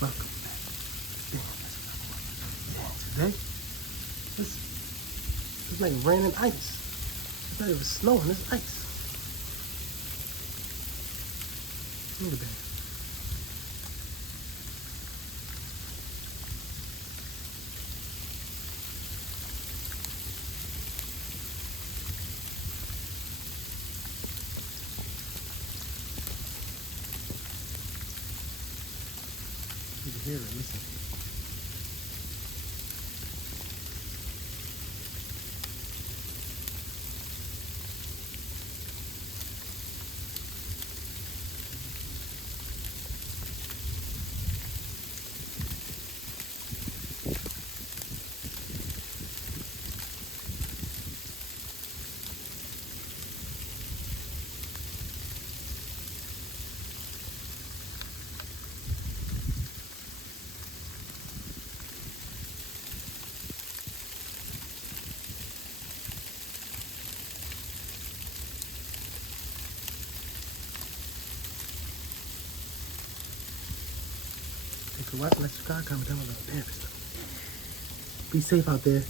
Welcome back. Today, it's like raining ice. It's not even snowing, it's ice. Look at that. You can hear it, listen. If you're watching, like, subscribe, comment down below. Be safe out there.